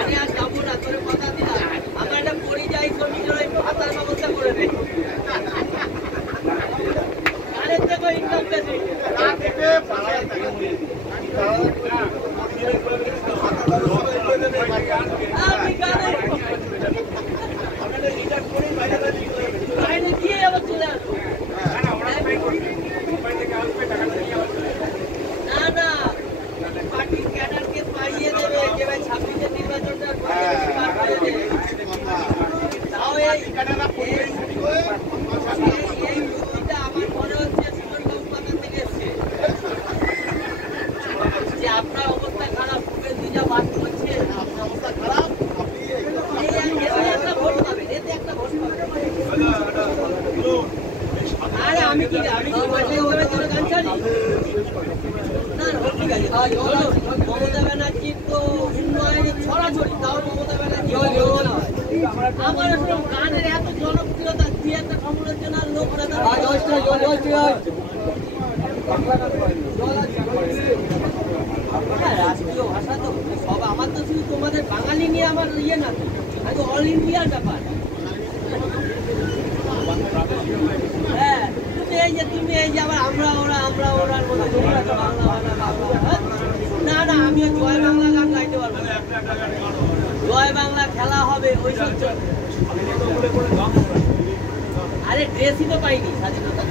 আরে আর যাবো না, তোর কথা দিলাম আমরা একটা পরিযায়ী শ্রমিকের ওই ভাতার ব্যবস্থা করে দেই। কারের থেকে ইনকাম বেশি না থেকে পাড়ায় টাকা দিয়ে আমি গানে রিটার্ন করে বাইরে গিয়ে আবার চলে আসবো। না না পার্টির ক্যাডারকে পাইয়ে দেবে যে ভাই 26-এর নির্বাচনটা পার করে দেবে। তাও এই বুদ্ধিটা আমার মনে হচ্ছে সুমনবাবু কথা থেকে এসছে যে আপনার অবস্থা খারাপ, ভূপেন্দ্র যা বাদ করছে আপনার অবস্থা খারাপ, এতে একটা ভোট পাবেন, এতে একটা ভোট পাবেন। আরে আমি কি মাঠে ওখানে চলে গান ছাড়ি না, ঠিক আছে। মমতা ব্যানার্জির তো উন্নয়নের ছড়াছড়ি, তাও মমতা ব্যানার্জি আমার গানের এত জনপ্রিয়তা, দুই একটা সমালোচনার লোক রাষ্ট্রীয় ভাষা তো সব, আমার তো শুধু তোমাদের বাঙালি নিয়ে আমার ইয়ে না, তো অল ইন্ডিয়ার ব্যাপার। হ্যাঁ তুমি এই যে আবার আমরা ওরার মধ্যে না না, আমিও জয় বাংলা গান গাইতে পারবো, জয় বাংলা খেলা হবে ওই সব। আরে ড্রেসই তো পাইনি স্বাধীনতার